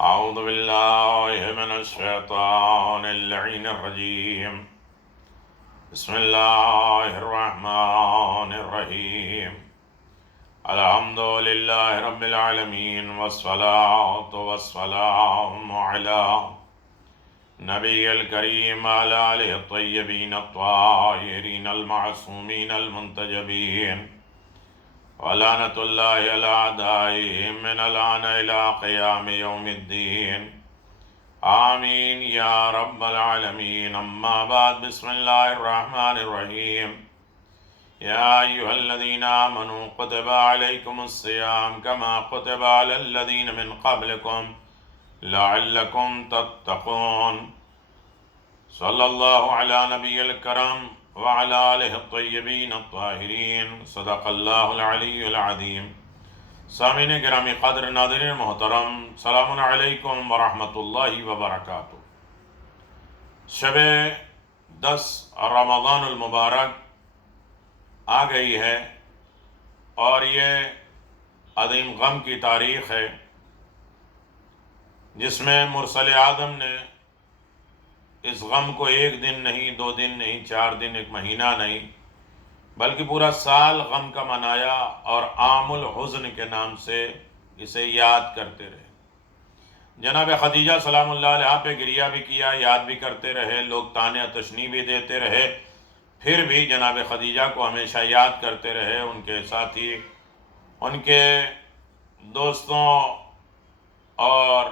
أعوذ بالله من الشيطان اللعين الرجيم. بسم الله الرحمن الرحيم. الحمد لله رب العالمين والصلاة والسلام على نبي الكريم على آله الطيبين الطاهرين المعصومين المنتجبين، ولعنة الله على أعدائهم من الآن إلى قيام يوم الدين. آمين يا رب العالمين. أما بعد، بسم الله الرحمن الرحيم. يا أيها الذين آمنوا كتب عليكم الصيام كما كتب على الذين من قبلكم لعلكم تتقون. صلی اللہ علی نبی الکرم وعلی آلہ الطیبین الطاہرین. صدق اللہ العلی العظیم. سامعین گرامی قدر، ناظرین محترم، سلام علیکم ورحمۃ اللہ وبرکاتہ. شب 10 رمضان المبارک آ گئی ہے اور یہ عظیم غم کی تاریخ ہے جس میں مرسل آدم نے اس غم کو ایک دن نہیں، 2 دن نہیں، 4 دن، 1 مہینہ نہیں، بلکہ پورا سال غم کا منایا اور عام الحزن کے نام سے اسے یاد کرتے رہے. جناب خدیجہ سلام اللہ علیہ پہ گریہ بھی کیا، یاد بھی کرتے رہے، لوگ طعنہ تشنیع بھی دیتے رہے، پھر بھی جناب خدیجہ کو ہمیشہ یاد کرتے رہے. ان کے ساتھی، ان کے دوستوں اور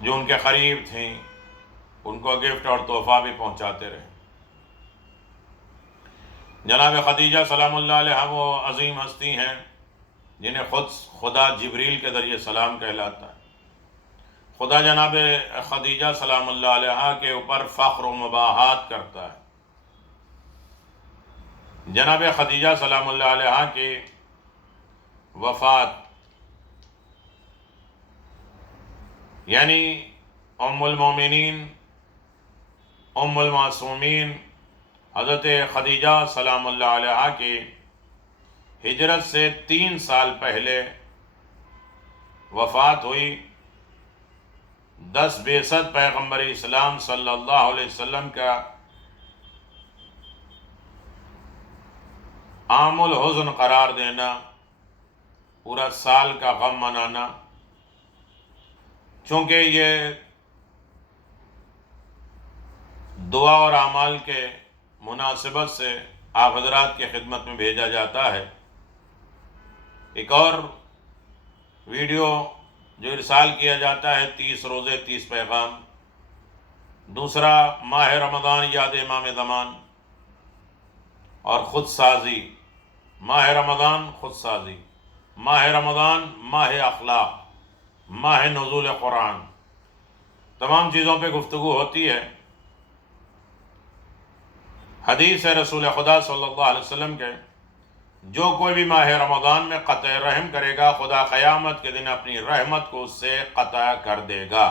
جو ان کے قریب تھیں ان کو گفٹ اور تحفہ بھی پہنچاتے رہے. جناب خدیجہ سلام اللہ علیہ وہ عظیم ہستی ہیں جنہیں خود خدا جبریل کے ذریعے سلام کہلاتا ہے. خدا جناب خدیجہ سلام اللہ علیہ کے اوپر فخر و مباحات کرتا ہے. جناب خدیجہ سلام اللہ علیہ کی وفات یعنی ام المومنین، ام المعصومین حضرت خدیجہ سلام اللہ علیہ کی ہجرت سے 3 سال پہلے وفات ہوئی. 10 بعثت پیغمبر اسلام صلی اللہ علیہ وسلم کا عام الحزن قرار دینا، پورا سال کا غم منانا. چونکہ یہ دعا اور اعمال کے مناسبت سے آپ حضرات کی خدمت میں بھیجا جاتا ہے. ایک اور ویڈیو جو ارسال کیا جاتا ہے 30 روزے 30 پیغام. دوسرا ماہ رمضان یاد امام زمان اور خود سازی. ماہ رمضان خود سازی، ماہ رمضان ماہ اخلاق، ماہ نزول قرآن، تمام چیزوں پہ گفتگو ہوتی ہے. حدیث ہے رسول خدا صلی اللہ علیہ وسلم کے، جو کوئی بھی ماہ رمضان میں قطع رحم کرے گا خدا قیامت کے دن اپنی رحمت کو اس سے قطع کر دے گا،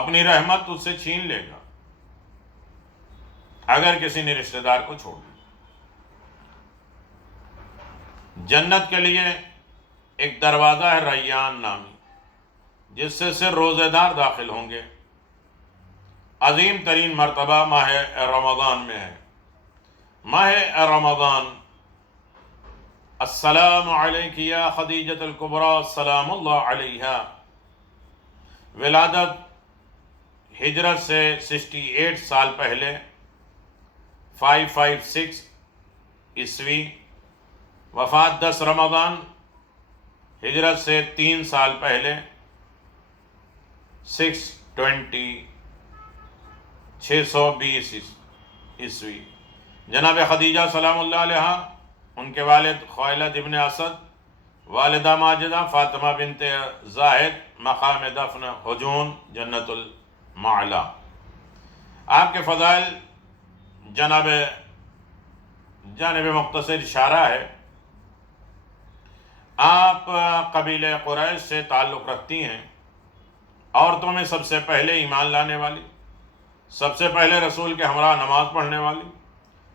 اپنی رحمت اس سے چھین لے گا اگر کسی نے رشتہ دار کو چھوڑ دیا. جنت کے لیے ایک دروازہ ہے ریان نامی، جس سے صرف روزے دار داخل ہوں گے. عظیم ترین مرتبہ ماہ رمضان میں ہے. ماہ رمضان، السلام علیک یا خدیجۃ الکبریٰ سلام اللہ علیہا. ولادت ہجرت سے 68 سال پہلے 556 عیسوی. وفات 10 رمضان ہجرت سے 3 سال پہلے 620 عیسوی. جناب خدیجہ سلام اللہ علیہ، ان کے والد خویلد ابن اسد، والدہ ماجدہ فاطمہ بنت زاہد، مقام دفن حجون جنت المعلا. آپ کے فضائل جانب مختصر اشارہ ہے. آپ قبیلہ قریش سے تعلق رکھتی ہیں. عورتوں میں سب سے پہلے ایمان لانے والی، سب سے پہلے رسول کے ہمراہ نماز پڑھنے والی،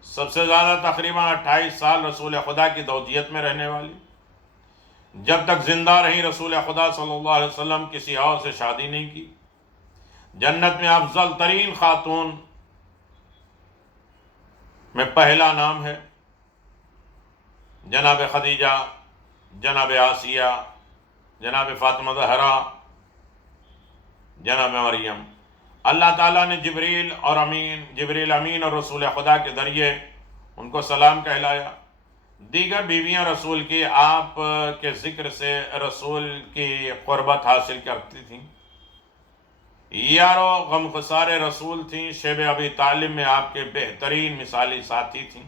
سب سے زیادہ تقریباً 28 سال رسول خدا کی زوجیت میں رہنے والی، جب تک زندہ رہی رسول خدا صلی اللہ علیہ وسلم کسی اور سے شادی نہیں کی۔ جنت میں افضل ترین خاتون میں پہلا نام ہے جناب خدیجہ، جناب آسیہ، جناب فاطمہ زہرا، جناب مریم۔ اللہ تعالیٰ نے جبریل امین اور رسول خدا کے ذریعے ان کو سلام کہلایا۔ دیگر بیویاں رسول کی آپ کے ذکر سے رسول کی قربت حاصل کرتی تھیں۔ یارو غمخسار رسول تھیں، شیب ابی طالب میں آپ کے بہترین مثالی ساتھی تھیں۔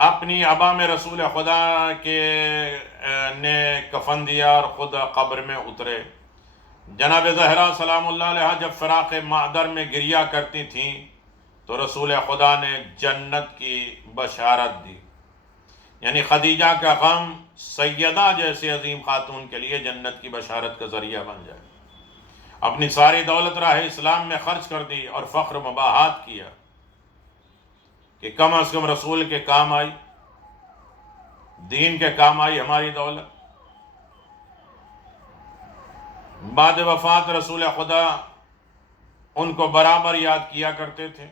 اپنی ابا میں رسول خدا نے کفن دیا اور خود قبر میں اترے۔ جناب زہرا سلام اللہ علیہ جب فراق معدر میں گریہ کرتی تھیں تو رسول خدا نے جنت کی بشارت دی، یعنی خدیجہ کا غم سیدہ جیسے عظیم خاتون کے لیے جنت کی بشارت کا ذریعہ بن جائے۔ اپنی ساری دولت راہ اسلام میں خرچ کر دی اور فخر مباحات کیا کہ کم از کم رسول کے کام آئی، دین کے کام آئی ہماری دولت۔ بعد وفات رسول خدا ان کو برابر یاد کیا کرتے تھے۔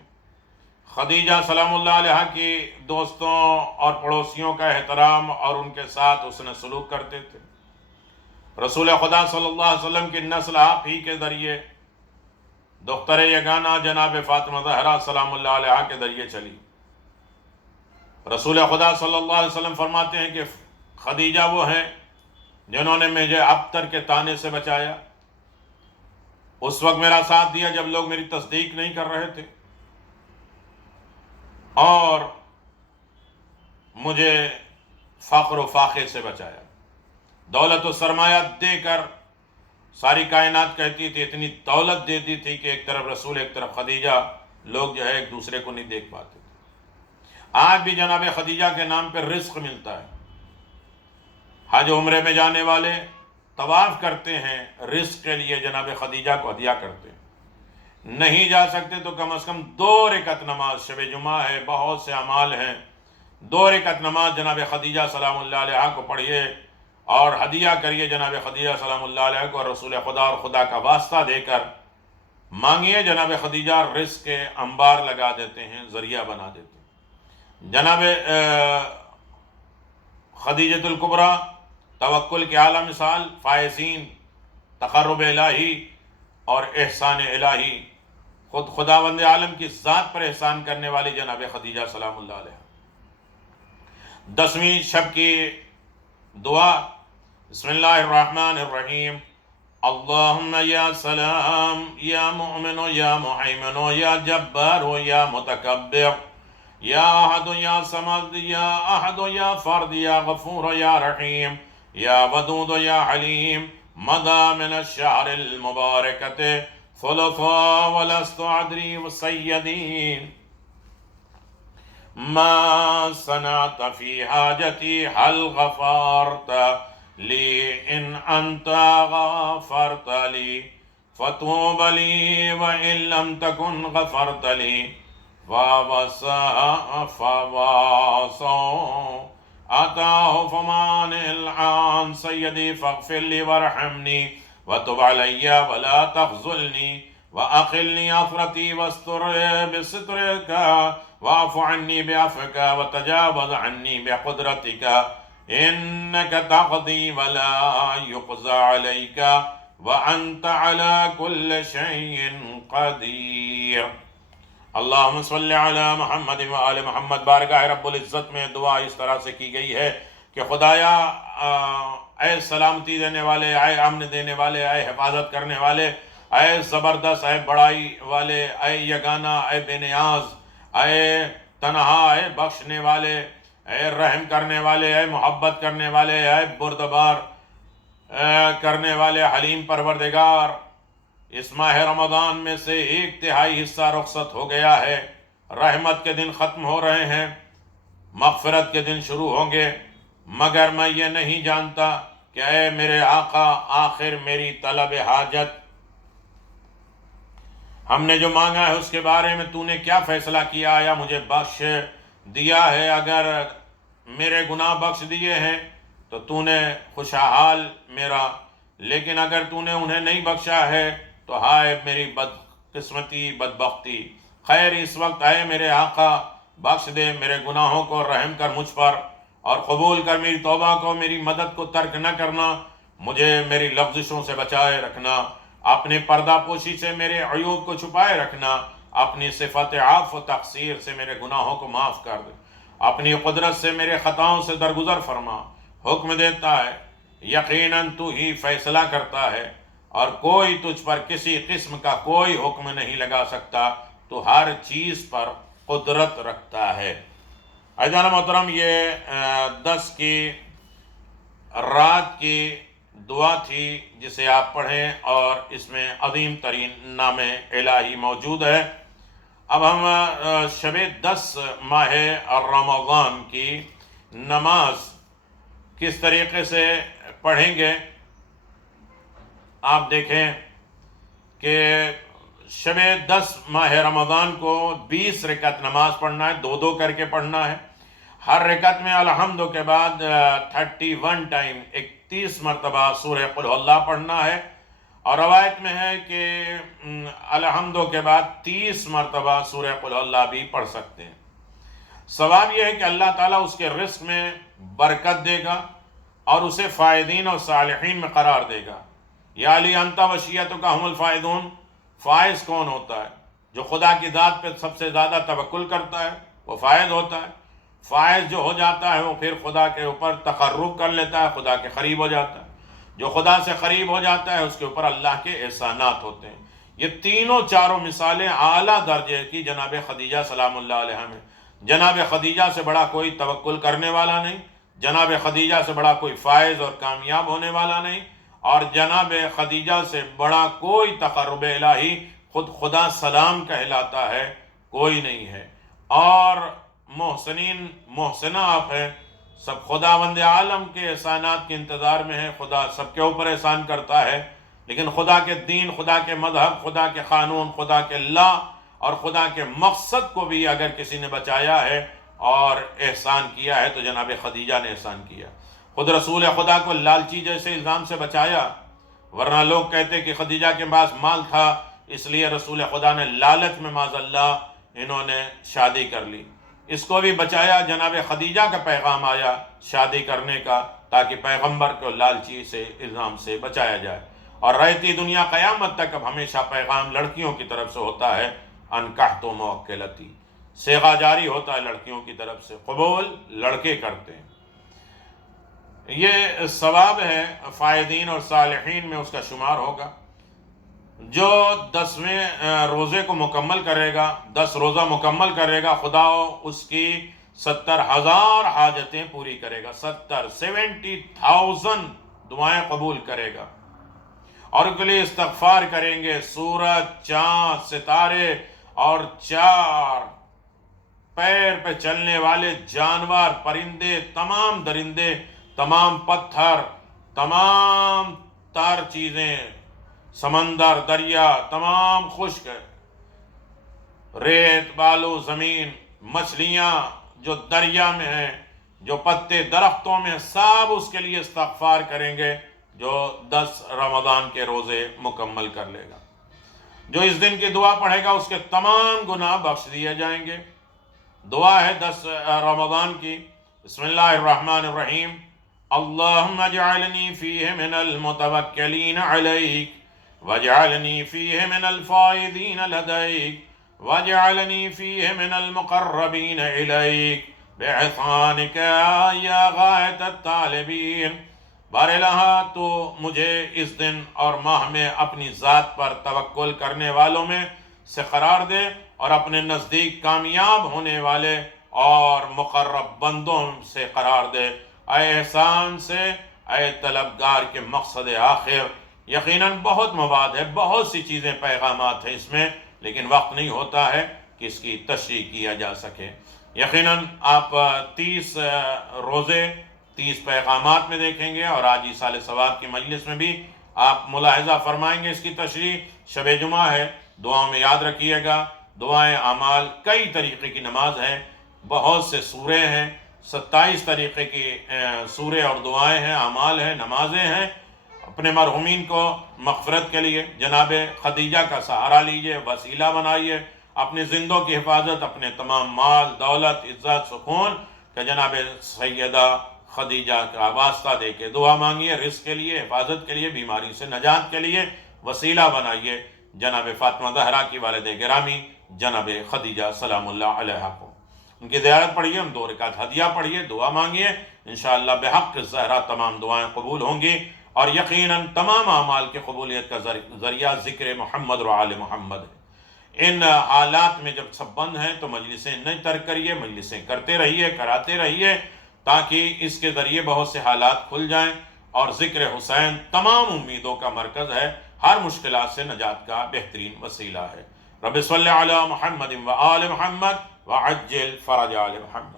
خدیجہ سلام اللہ علیہ کی دوستوں اور پڑوسیوں کا احترام اور ان کے ساتھ حسن سلوک کرتے تھے۔ رسول خدا صلی اللہ علیہ وسلم کی نسل آپ ہی کے ذریعے دختر یگانہ جناب فاطمہ زہرا سلام اللہ علیہ کے ذریعے چلی۔ رسول خدا صلی اللہ علیہ وسلم فرماتے ہیں کہ خدیجہ وہ ہیں جنہوں نے مجھے ابتر کے طانے سے بچایا، اس وقت میرا ساتھ دیا جب لوگ میری تصدیق نہیں کر رہے تھے، اور مجھے فقر و فاقے سے بچایا۔ دولت و سرمایہ دے کر ساری کائنات کہتی تھی، اتنی دولت دیتی تھی کہ ایک طرف رسول ایک طرف خدیجہ، لوگ جو ہے ایک دوسرے کو نہیں دیکھ پاتے تھے۔ آج بھی جناب خدیجہ کے نام پہ رزق ملتا ہے۔ حج عمرے میں جانے والے طواف کرتے ہیں، رزق کے لیے جناب خدیجہ کو ہدیہ کرتے ہیں۔ نہیں جا سکتے تو کم از کم 2 رکعت نماز، شب جمعہ ہے، بہت سے اعمال ہیں، 2 رکعت نماز جناب خدیجہ سلام اللہ علیہ کو پڑھیے اور ہدیہ کریے جناب خدیجہ سلام اللہ علیہ کو، اور رسول خدا اور خدا کا واسطہ دے کر مانگیے۔ جناب خدیجہ رزق کے انبار لگا دیتے ہیں، ذریعہ بنا دیتے ہیں۔ جناب خدیجۃ الکبریٰ توکل کی اعلیٰ مثال، فائزین، تقرب الہی اور احسان الہی، خود خداوند عالم کی ذات پر احسان کرنے والی جناب خدیجہ سلام اللہ علیہ۔ 10ویں شب کی دعا، بسم اللہ الرحمن الرحیم، اللہم یا سلام یا مؤمن یا محیمن یا جبار یا متکبر یا احد یا صمد یا احد یا فرد یا غفور یا رحیم یا ودود یا حلیم، مدى من الشهر المباركة ثلثا ولست أدري وسيدي ما صنعت في حاجتي هل غفرت لي إن أنت غفرت لي فتوب لي وإن لم تكن غفرت لي فواصوا أتاه فمان العان سيدي فاغفر لي وارحمني وتب علي ولا تخذلني وأقلني عثرتي واستر بسترك واعف عني بعفوك وتجاوز عني بقدرتك إنك تقضي ولا يقضى عليك وأنت على كل شيء قدير۔ اللہم صلی علی محمد و آل محمد۔ بارگاہ رب العزت میں دعا اس طرح سے کی گئی ہے کہ خدایا اے سلامتی دینے والے، اے امن دینے والے، اے حفاظت کرنے والے، اے زبردست، اے بڑائی والے، اے یگانہ، اے بے نیاز، اے تنہا، اے بخشنے والے، اے رحم کرنے والے، اے محبت کرنے والے، اے بردبار کرنے والے، حلیم پروردگار، اس ماہ رمضان میں سے 1/3 حصہ رخصت ہو گیا ہے، رحمت کے دن ختم ہو رہے ہیں، مغفرت کے دن شروع ہوں گے، مگر میں یہ نہیں جانتا کہ اے میرے آقا آخر میری طلب حاجت ہم نے جو مانگا ہے اس کے بارے میں تو نے کیا فیصلہ کیا؟ یا مجھے بخش دیا ہے؟ اگر میرے گناہ بخش دیے ہیں تو تو نے خوشحال میرا، لیکن اگر تو نے انہیں نہیں بخشا ہے تو ہائے میری بدقسمتی، بدبختی۔ خیر اس وقت اے میرے آقا بخش دے میرے گناہوں کو، رحم کر مجھ پر اور قبول کر میری توبہ کو، میری مدد کو ترک نہ کرنا، مجھے میری لفظشوں سے بچائے رکھنا، اپنے پردہ پوشی سے میرے عیوب کو چھپائے رکھنا، اپنی صفت عفو و تقصیر سے میرے گناہوں کو معاف کر دے، اپنی قدرت سے میرے خطاؤں سے درگزر فرما۔ حکم دیتا ہے یقیناً تو ہی فیصلہ کرتا ہے اور کوئی تجھ پر کسی قسم کا کوئی حکم نہیں لگا سکتا، تو ہر چیز پر قدرت رکھتا ہے۔ عزیزان محترم، یہ 10 کی رات کی دعا تھی جسے آپ پڑھیں، اور اس میں عظیم ترین نام الہی موجود ہے۔ اب ہم شب 10 ماہ رمضان کی نماز کس طریقے سے پڑھیں گے۔ آپ دیکھیں کہ شب 10 ماہ رمضان کو 20 رکعت نماز پڑھنا ہے، 2 کر کے پڑھنا ہے۔ ہر رکعت میں الحمد کے بعد 31 ٹائم 31 مرتبہ سورہ قل ہو اللہ پڑھنا ہے، اور روایت میں ہے کہ الحمد کے بعد 30 مرتبہ سورہ قل ہو اللہ بھی پڑھ سکتے ہیں۔ ثواب یہ ہے کہ اللہ تعالیٰ اس کے رزق میں برکت دے گا اور اسے فائزین اور صالحین میں قرار دے گا۔ یا علی انت وشیتک ہم الفائزون، فائز کون ہوتا ہے؟ جو خدا کی ذات پہ سب سے زیادہ توکل کرتا ہے وہ فائز ہوتا ہے۔ فائز جو ہو جاتا ہے وہ پھر خدا کے اوپر تقرب کر لیتا ہے، خدا کے قریب ہو جاتا ہے۔ جو خدا سے قریب ہو جاتا ہے اس کے اوپر اللہ کے احسانات ہوتے ہیں۔ یہ تینوں چاروں مثالیں اعلیٰ درجے کی جناب خدیجہ سلام اللہ علیہ میں۔ جناب خدیجہ سے بڑا کوئی توکل کرنے والا نہیں، جناب خدیجہ سے بڑا کوئی فائز اور کامیاب ہونے والا نہیں، اور جناب خدیجہ سے بڑا کوئی تقرب الہی خود خدا سلام کہلاتا ہے کوئی نہیں ہے۔ اور محسنین محسنہ آپ ہیں، سب خداوند عالم کے احسانات کے انتظار میں ہیں۔ خدا سب کے اوپر احسان کرتا ہے، لیکن خدا کے دین، خدا کے مذہب، خدا کے قانون، خدا کے لا اور خدا کے مقصد کو بھی اگر کسی نے بچایا ہے اور احسان کیا ہے تو جناب خدیجہ نے احسان کیا۔ خود رسول خدا کو لالچی جیسے الزام سے بچایا، ورنہ لوگ کہتے کہ خدیجہ کے پاس مال تھا اس لیے رسول خدا نے لالچ میں معاذ اللہ انہوں نے شادی کر لی۔ اس کو بھی بچایا، جناب خدیجہ کا پیغام آیا شادی کرنے کا تاکہ پیغمبر کو لالچی سے الزام سے بچایا جائے۔ اور رہتی دنیا قیامت تک اب ہمیشہ پیغام لڑکیوں کی طرف سے ہوتا ہے، انکحت موکلتی، صیغہ جاری ہوتا ہے لڑکیوں کی طرف سے، قبول لڑکے کرتے ہیں۔ یہ ثواب ہے، فائزین اور صالحین میں اس کا شمار ہوگا۔ جو 10ویں روزے کو مکمل کرے گا، 10 روزہ مکمل کرے گا، خدا اس کی 70,000 حاجتیں پوری کرے گا، 70,000 دعائیں قبول کرے گا، اور ان کے لیے استغفار کریں گے۔ سورج، چاند، ستارے اور 4 پیر پہ چلنے والے جانور، پرندے، تمام درندے، تمام پتھر، تمام تار چیزیں، سمندر، دریا، تمام خشک، ریت، بالو، زمین، مچھلیاں جو دریا میں ہیں، جو پتے درختوں میں، سب اس کے لیے استغفار کریں گے جو 10 رمضان کے روزے مکمل کر لے گا۔ جو اس دن کی دعا پڑھے گا اس کے تمام گناہ بخش دیے جائیں گے۔ دعا ہے 10 رمضان کی، بسم اللہ الرحمن الرحیم، اللہم اجعلنی فیہ من المتوکلین علیک واجعلنی فیہ من الفائزین لدیک واجعلنی فیہ من المقربین الیک باحسانک یا غایت الطالبین۔ بار الہ تو مجھے اس دن اور ماہ میں اپنی ذات پر توکل کرنے والوں میں سے قرار دے، اور اپنے نزدیک کامیاب ہونے والے اور مقرب بندوں سے قرار دے۔ اے احسان سے، اے طلبگار کے مقصد آخر۔ یقیناً بہت مواد ہے، بہت سی چیزیں، پیغامات ہیں اس میں، لیکن وقت نہیں ہوتا ہے کہ اس کی تشریح کیا جا سکے۔ یقیناً آپ 30 روزے 30 پیغامات میں دیکھیں گے، اور آج ایصال ثواب کی مجلس میں بھی آپ ملاحظہ فرمائیں گے اس کی تشریح۔ شب جمعہ ہے، دعاؤں میں یاد رکھیے گا، دعائیں اعمال کئی طریقے کی نماز ہے، بہت سے سورے ہیں، 27 طریقے کی سورے اور دعائیں ہیں، اعمال ہیں، نمازیں ہیں۔ اپنے مرحومین کو مغفرت کے لیے جناب خدیجہ کا سہارا لیجئے، وسیلہ بنائیے، اپنی زندوں کی حفاظت، اپنے تمام مال، دولت، عزت، سکون کہ جناب سیدہ خدیجہ کا واسطہ دے کے دعا مانگیے، رزق کے لیے، حفاظت کے لیے، بیماری سے نجات کے لیے وسیلہ بنائیے جناب فاطمہ زہرا کی والد گرامی جناب خدیجہ سلام اللہ علیہا کو۔ ان کی زیارت پڑھیے، ان 2 رکعت ہدیہ پڑھیے، دعا مانگیے، انشاءاللہ بحق زہرا تمام دعائیں قبول ہوں گی، اور یقیناً تمام اعمال کی قبولیت کا ذریعہ ذکر محمد و آل محمد ہے۔ ان حالات میں جب سب بند ہیں تو مجلسیں نہیں ترک کریے، مجلسیں کرتے رہیے، کراتے رہیے، تاکہ اس کے ذریعے بہت سے حالات کھل جائیں، اور ذکر حسین تمام امیدوں کا مرکز ہے، ہر مشکلات سے نجات کا بہترین وسیلہ ہے۔ رب صلی علی محمد و آل محمد وعجل فرج آل محمد۔